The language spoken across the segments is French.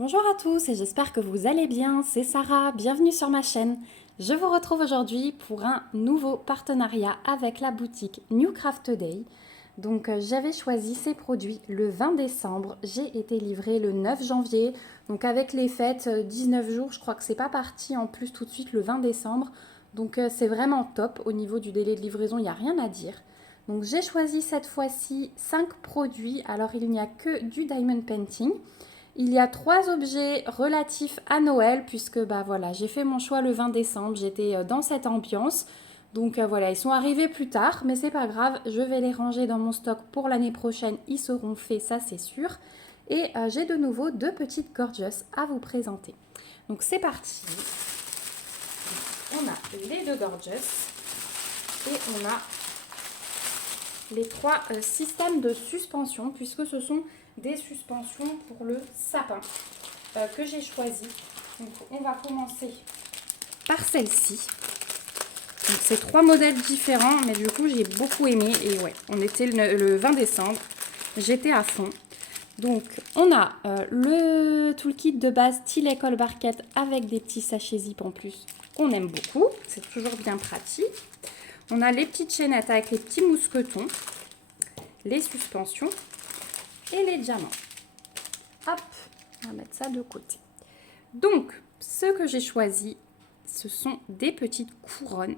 Bonjour à tous et j'espère que vous allez bien, c'est Sarah, bienvenue sur ma chaîne. Je vous retrouve aujourd'hui pour un nouveau partenariat avec la boutique New Craft Day. Donc j'avais choisi ces produits le 20 décembre, j'ai été livrée le 9 janvier. Donc avec les fêtes, 19 jours, je crois que c'est pas parti en plus tout de suite le 20 décembre. Donc c'est vraiment top, au niveau du délai de livraison, il n'y a rien à dire. Donc j'ai choisi cette fois-ci 5 produits, alors il n'y a que du diamond painting. Il y a 3 objets relatifs à Noël puisque bah voilà, j'ai fait mon choix le 20 décembre, j'étais dans cette ambiance. Donc voilà, ils sont arrivés plus tard, mais c'est pas grave, je vais les ranger dans mon stock pour l'année prochaine, ils seront faits, ça c'est sûr. Et j'ai de nouveau 2 petites gorgeous à vous présenter. Donc c'est parti. On a les 2 gorgeous et on a les 3 systèmes de suspension puisque ce sont des suspensions pour le sapin que j'ai choisi. Donc on va commencer par celle-ci. Donc c'est 3 modèles différents, mais du coup j'ai beaucoup aimé et ouais, on était le 20 décembre, j'étais à fond. Donc on a le toolkit de base Style École Barquette avec des petits sachets zip en plus qu'on aime beaucoup, c'est toujours bien pratique. On a les petites chaînettes avec les petits mousquetons, les suspensions et les diamants. Hop, on va mettre ça de côté. Donc, ce que j'ai choisi, ce sont des petites couronnes.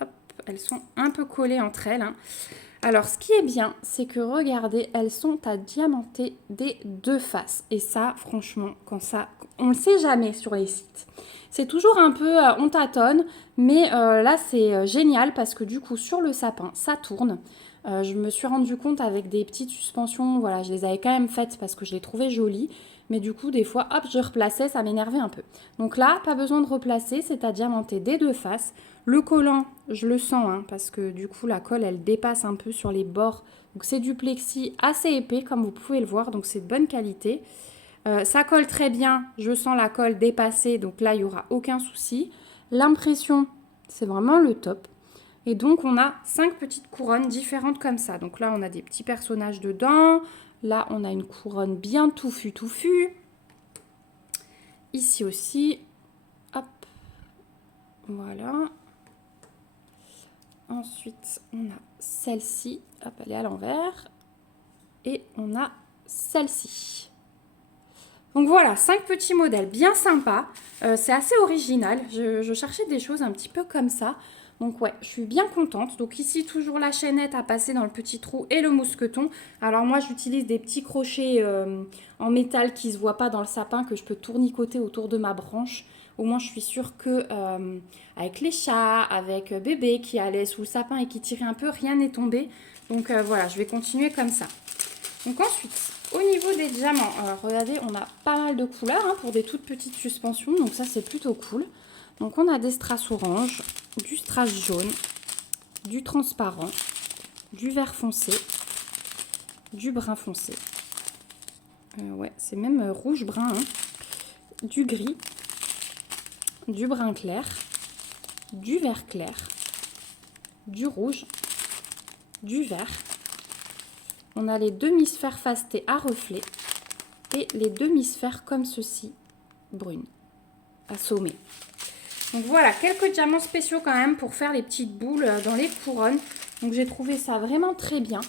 Hop, elles sont un peu collées entre elles. Alors, ce qui est bien, c'est que regardez, elles sont à diamanter des 2 faces. Et ça, franchement, on ne le sait jamais sur les sites. C'est toujours un peu, on tâtonne, mais là, c'est génial parce que du coup, sur le sapin, ça tourne. Je me suis rendu compte avec des petites suspensions, voilà, je les avais quand même faites parce que je les trouvais jolies. Mais du coup, des fois, hop, je replaçais, ça m'énervait un peu. Donc là, pas besoin de replacer, c'est à diamanter des 2 faces. Le collant, je le sens, parce que du coup, la colle, elle dépasse un peu sur les bords. Donc c'est du plexi assez épais, comme vous pouvez le voir, donc c'est de bonne qualité. Ça colle très bien, je sens la colle dépasser, donc là, il n'y aura aucun souci. L'impression, c'est vraiment le top. Et donc, on a 5 petites couronnes différentes comme ça. Donc là, on a des petits personnages dedans. Là, on a une couronne bien touffue. Ici aussi. Hop. Voilà. Ensuite, on a celle-ci. Hop, elle est à l'envers. Et on a celle-ci. Donc voilà, 5 petits modèles bien sympas. C'est assez original. Je cherchais des choses un petit peu comme ça. Donc ouais, je suis bien contente. Donc ici, toujours la chaînette à passer dans le petit trou et le mousqueton. Alors moi, j'utilise des petits crochets en métal qui ne se voient pas dans le sapin que je peux tournicoter autour de ma branche. Au moins, je suis sûre que avec les chats, avec bébé qui allait sous le sapin et qui tirait un peu, rien n'est tombé. Donc voilà, je vais continuer comme ça. Donc ensuite, au niveau des diamants, alors regardez, on a pas mal de couleurs pour des toutes petites suspensions. Donc ça, c'est plutôt cool. Donc on a des strass orange, du strass jaune, du transparent, du vert foncé, du brun foncé. Ouais, c'est même rouge-brun. Du gris, du brun clair, du vert clair, du rouge, du vert. On a les demi-sphères facetées à reflets et les demi-sphères comme ceci, brunes, assommées. Donc voilà, quelques diamants spéciaux quand même pour faire les petites boules dans les couronnes. Donc j'ai trouvé ça vraiment très bien.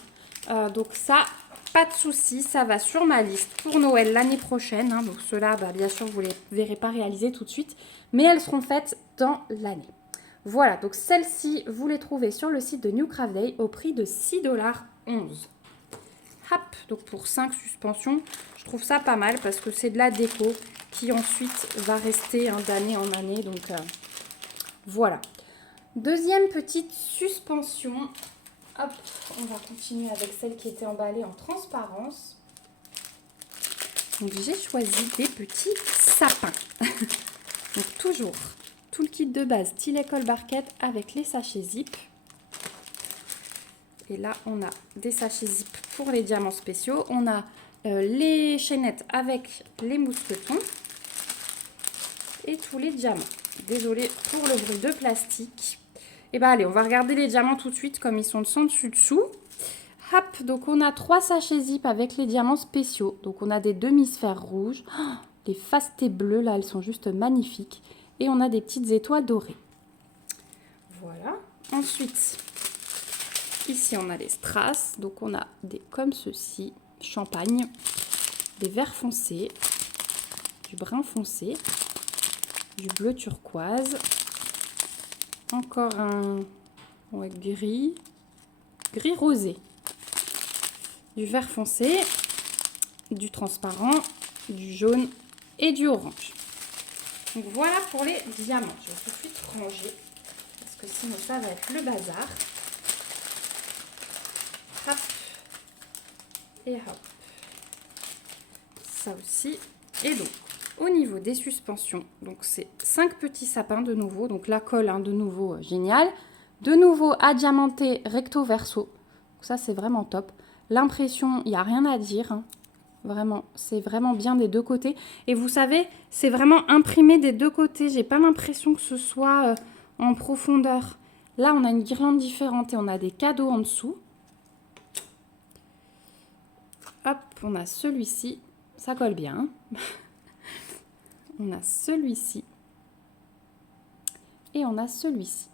Donc ça, pas de souci, ça va sur ma liste pour Noël l'année prochaine. Donc ceux-là, bien sûr, vous ne les verrez pas réaliser tout de suite, mais elles seront faites dans l'année. Voilà, donc celles-ci, vous les trouvez sur le site de New Craft Day au prix de 6,11 $. Hop, donc pour 5 suspensions, je trouve ça pas mal parce que c'est de la déco qui ensuite va rester d'année en année. Donc voilà. Deuxième petite suspension. Hop, on va continuer avec celle qui était emballée en transparence. Donc j'ai choisi des petits sapins. Donc toujours tout le kit de base style école barquette avec les sachets zip. Et là, on a des sachets zip pour les diamants spéciaux. On a les chaînettes avec les mousquetons. Et tous les diamants. Désolée pour le bruit de plastique. Et allez, on va regarder les diamants tout de suite comme ils sont sans dessus-dessous. Hop, donc on a 3 sachets zip avec les diamants spéciaux. Donc on a des demi-sphères rouges. Oh, Les fastés bleus, là, elles sont juste magnifiques. Et on a des petites étoiles dorées. Voilà. Ensuite, ici, on a les strass. Donc, on a des comme ceci, champagne, des verts foncés, du brun foncé, du bleu turquoise, encore un gris rosé, du vert foncé, du transparent, du jaune et du orange. Donc voilà pour les diamants. Je vais tout de suite ranger parce que sinon ça va être le bazar. Hop et hop. Ça aussi. Et donc au niveau des suspensions, donc c'est 5 petits sapins de nouveau. Donc la colle de nouveau génial. De nouveau à diamanté recto verso. Donc ça c'est vraiment top. L'impression, il n'y a rien à dire. Hein. Vraiment, c'est vraiment bien des deux côtés. Et vous savez, c'est vraiment imprimé des deux côtés. J'ai pas l'impression que ce soit en profondeur. Là, on a une guirlande différente et on a des cadeaux en dessous. Hop, on a celui-ci. Ça colle bien. On a celui-ci. Et on a celui-ci.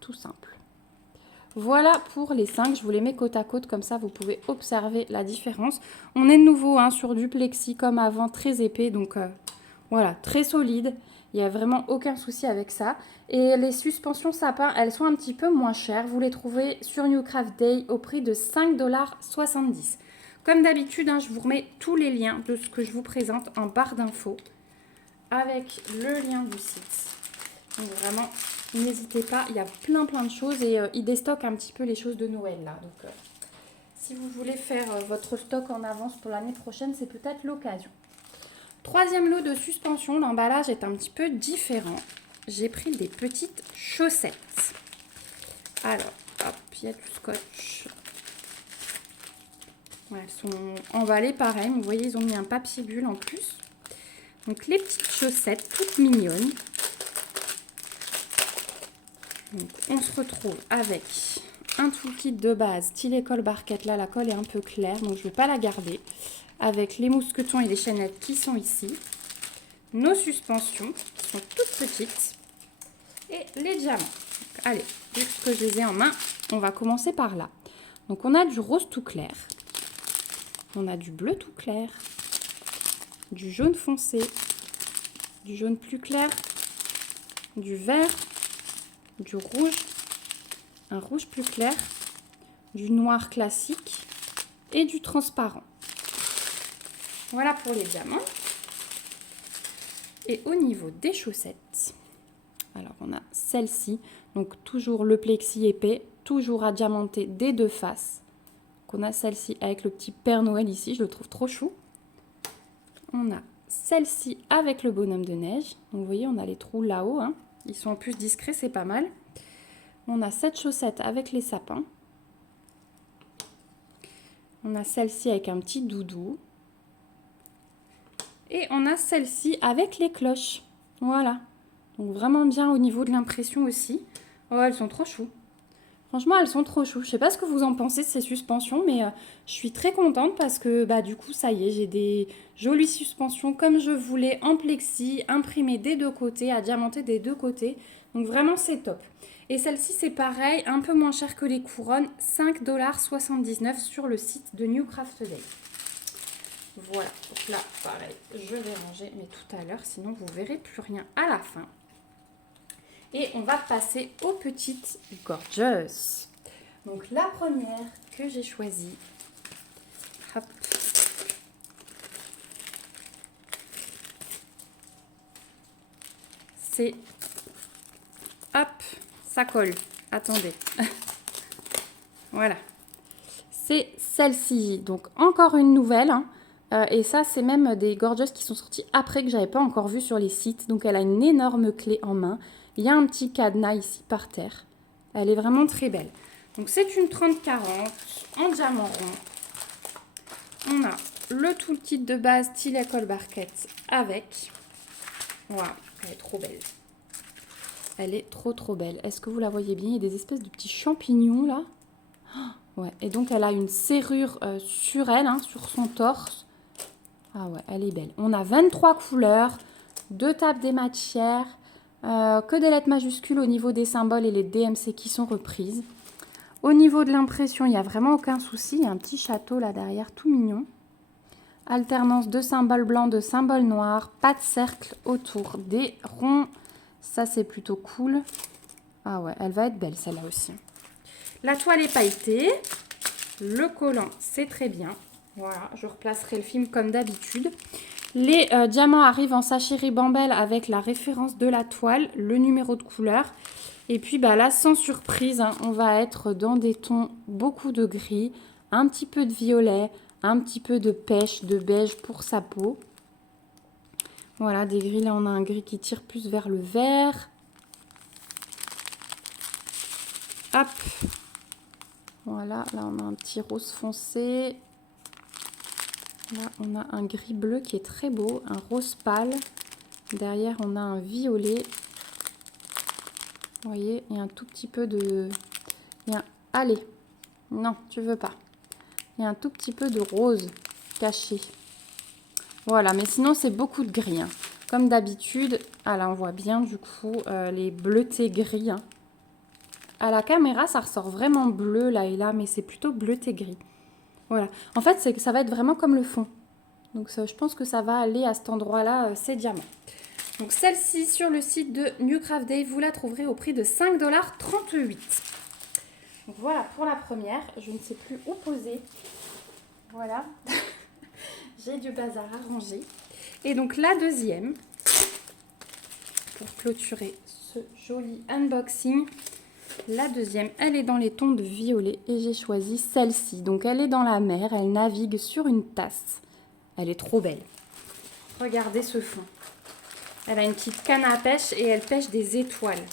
Tout simple. Voilà pour les 5, je vous les mets côte à côte, comme ça vous pouvez observer la différence. On est de nouveau sur du plexi comme avant, très épais, donc voilà, très solide. Il n'y a vraiment aucun souci avec ça. Et les suspensions sapin, elles sont un petit peu moins chères. Vous les trouvez sur New Craft Day au prix de 5,70 $. Comme d'habitude, je vous remets tous les liens de ce que je vous présente en barre d'infos avec le lien du site. Donc vraiment, n'hésitez pas, il y a plein de choses et ils déstockent un petit peu les choses de Noël là. Donc si vous voulez faire votre stock en avance pour l'année prochaine, c'est peut-être l'occasion. Troisième lot de suspension, l'emballage est un petit peu différent. J'ai pris des petites chaussettes. Alors, hop, il y a du scotch. Ouais, elles sont emballées pareil, vous voyez, ils ont mis un papier bulle en plus. Donc les petites chaussettes toutes mignonnes. Donc, on se retrouve avec un toolkit de base style école barquette. Là, la colle est un peu claire, donc je ne vais pas la garder. Avec les mousquetons et les chaînettes qui sont ici. Nos suspensions qui sont toutes petites. Et les diamants. Donc, allez, puisque je les ai en main, on va commencer par là. Donc, on a du rose tout clair. On a du bleu tout clair. Du jaune foncé. Du jaune plus clair. Du vert. Du rouge, un rouge plus clair, du noir classique et du transparent. Voilà pour les diamants. Et au niveau des chaussettes, alors on a celle-ci, donc toujours le plexi épais, toujours à diamanter des deux faces. Donc on a celle-ci avec le petit Père Noël ici, je le trouve trop chou. On a celle-ci avec le bonhomme de neige. Donc vous voyez, on a les trous là-haut, Ils sont en plus discrets, c'est pas mal. On a cette chaussette avec les sapins. On a celle-ci avec un petit doudou. Et on a celle-ci avec les cloches. Voilà. Donc vraiment bien au niveau de l'impression aussi. Oh, elles sont trop chou. Franchement, elles sont trop chou. Je sais pas ce que vous en pensez de ces suspensions, mais je suis très contente parce que du coup, ça y est, j'ai des jolies suspensions comme je voulais, en plexi, imprimées des deux côtés, à diamanter des deux côtés. Donc vraiment, c'est top. Et celle-ci, c'est pareil, un peu moins cher que les couronnes, 5,79 $ sur le site de New Craft Day. Voilà, donc là, pareil, je vais ranger, mais tout à l'heure, sinon vous verrez plus rien à la fin. Et on va passer aux petites gorgeous. Donc la première que j'ai choisie, hop, c'est, hop, ça colle. Attendez. Voilà. C'est celle-ci. Donc encore une nouvelle. Et ça, c'est même des gorgeous qui sont sortis après que j'avais pas encore vu sur les sites. Donc elle a une énorme clé en main. Il y a un petit cadenas ici par terre. Elle est vraiment très belle. Donc c'est une 30-40 en diamant rond. On a le toolkit de base style école barquette avec. Waouh, elle est trop belle. Elle est trop belle. Est-ce que vous la voyez bien? Il y a des espèces de petits champignons là. Oh, ouais. Et donc elle a une serrure sur elle, sur son torse. Ah ouais, elle est belle. On a 23 couleurs, 2 tables des matières, que des lettres majuscules au niveau des symboles et les DMC qui sont reprises. Au niveau de l'impression, il n'y a vraiment aucun souci. Il y a un petit château là derrière, tout mignon. Alternance de symboles blancs, de symboles noirs, pas de cercle autour des ronds. Ça, c'est plutôt cool. Ah ouais, elle va être belle celle-là aussi. La toile est pailletée. Le collant, c'est très bien. Voilà, je replacerai le film comme d'habitude. Les diamants arrivent en sachet ribambelle avec la référence de la toile, le numéro de couleur. Et puis bah, là, sans surprise, hein, on va être dans des tons beaucoup de gris, un petit peu de violet, un petit peu de pêche, de beige pour sa peau. Voilà, des gris, là on a un gris qui tire plus vers le vert. Hop. Voilà, là on a un petit rose foncé. Là on a un gris bleu qui est très beau, un rose pâle. Derrière on a un violet. Vous voyez, il y a un tout petit peu de... Allez, non, tu veux pas. Il y a un tout petit peu de rose caché. Voilà, mais sinon c'est beaucoup de gris. Hein. Comme d'habitude, ah là on voit bien du coup les bleutés gris. Hein. À la caméra, ça ressort vraiment bleu là et là, mais c'est plutôt bleuté gris. Voilà. En fait, ça va être vraiment comme le fond. Donc ça, je pense que ça va aller à cet endroit-là, ces diamants. Donc celle-ci sur le site de New Craft Day, vous la trouverez au prix de 5,38 $. Donc voilà pour la première. Je ne sais plus où poser. Voilà. J'ai du bazar à ranger. Et donc la deuxième, pour clôturer ce joli unboxing, la deuxième, elle est dans les tons de violet et j'ai choisi celle-ci. Donc elle est dans la mer, elle navigue sur une tasse. Elle est trop belle. Regardez ce fond. Elle a une petite canne à pêche et elle pêche des étoiles.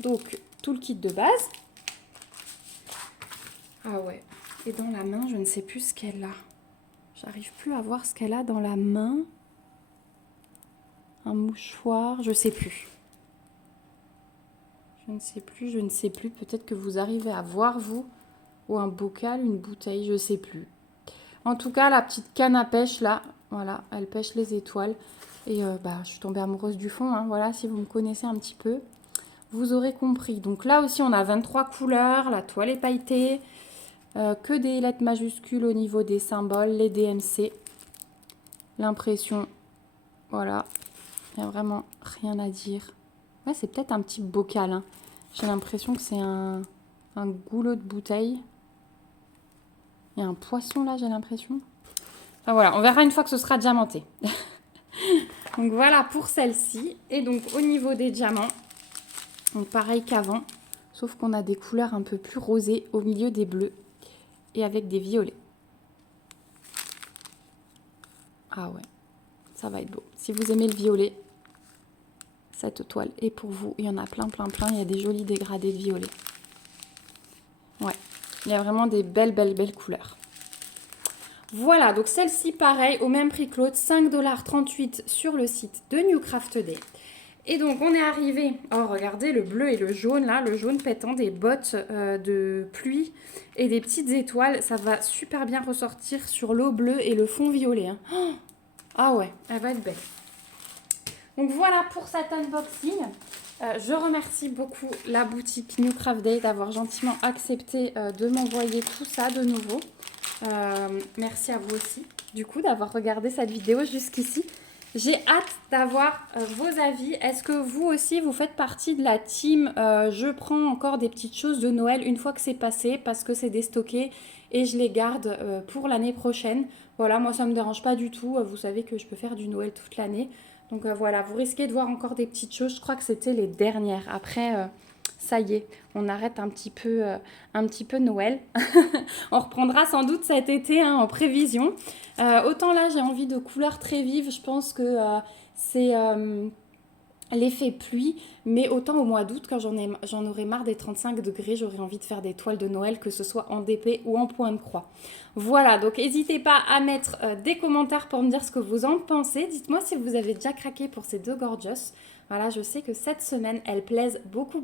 Donc tout le kit de base. Ah ouais. Et dans la main, je ne sais plus ce qu'elle a. J'arrive plus à voir ce qu'elle a dans la main. Un mouchoir, je sais plus. Je ne sais plus. Peut-être que vous arrivez à voir, vous. Ou un bocal, une bouteille, je ne sais plus. En tout cas, la petite canne à pêche, là, voilà, elle pêche les étoiles. Et je suis tombée amoureuse du fond, hein, voilà, si vous me connaissez un petit peu. Vous aurez compris. Donc là aussi, on a 23 couleurs, la toile est pailletée. Que des lettres majuscules au niveau des symboles, les DMC. L'impression, voilà, il n'y a vraiment rien à dire. Ouais, c'est peut-être un petit bocal, hein. J'ai l'impression que c'est un goulot de bouteille. Il y a un poisson là, j'ai l'impression. Enfin voilà, on verra une fois que ce sera diamanté. Donc voilà pour celle-ci. Et donc au niveau des diamants, donc pareil qu'avant, sauf qu'on a des couleurs un peu plus rosées au milieu des bleus et avec des violets. Ah ouais, ça va être beau. Si vous aimez le violet, cette toile est pour vous. Il y en a plein. Il y a des jolis dégradés de violet. Ouais, il y a vraiment des belles couleurs. Voilà, donc celle-ci, pareil, au même prix que l'autre, 5,38 $ sur le site de New Craft Day. Et donc, on est arrivé, oh regardez le bleu et le jaune, là, le jaune pétant, des bottes de pluie et des petites étoiles. Ça va super bien ressortir sur l'eau bleue et le fond violet. Hein. Oh, ah ouais, elle va être belle. Donc voilà pour cet unboxing. Je remercie beaucoup la boutique New Craft Day d'avoir gentiment accepté de m'envoyer tout ça de nouveau. Merci à vous aussi, du coup, d'avoir regardé cette vidéo jusqu'ici. J'ai hâte d'avoir vos avis. Est-ce que vous aussi, vous faites partie de la team je prends encore des petites choses de Noël une fois que c'est passé parce que c'est déstocké et je les garde pour l'année prochaine. Voilà, moi, ça ne me dérange pas du tout. Vous savez que je peux faire du Noël toute l'année. Donc voilà, vous risquez de voir encore des petites choses. Je crois que c'était les dernières. Après, ça y est, on arrête un petit peu Noël. On reprendra sans doute cet été hein, en prévision. Autant là, j'ai envie de couleurs très vives. Je pense que c'est l'effet pluie. Mais autant au mois d'août, quand j'en aurai marre des 35 degrés, j'aurai envie de faire des toiles de Noël, que ce soit en DP ou en point de croix. Voilà, donc n'hésitez pas à mettre des commentaires pour me dire ce que vous en pensez. Dites-moi si vous avez déjà craqué pour ces deux Gorgeous. Voilà, je sais que cette semaine, elles plaisent beaucoup.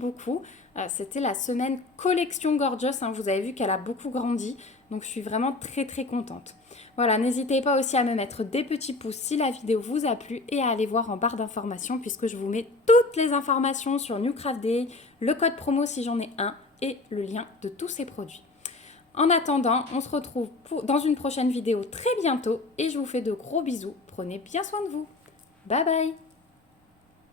C'était la semaine collection Gorgeous. Hein, vous avez vu qu'elle a beaucoup grandi. Donc je suis vraiment très contente. Voilà, n'hésitez pas aussi à me mettre des petits pouces si la vidéo vous a plu et à aller voir en barre d'informations puisque je vous mets toutes les informations sur New Craft Day, le code promo si j'en ai un et le lien de tous ces produits. En attendant, on se retrouve dans une prochaine vidéo très bientôt et je vous fais de gros bisous. Prenez bien soin de vous. Bye bye!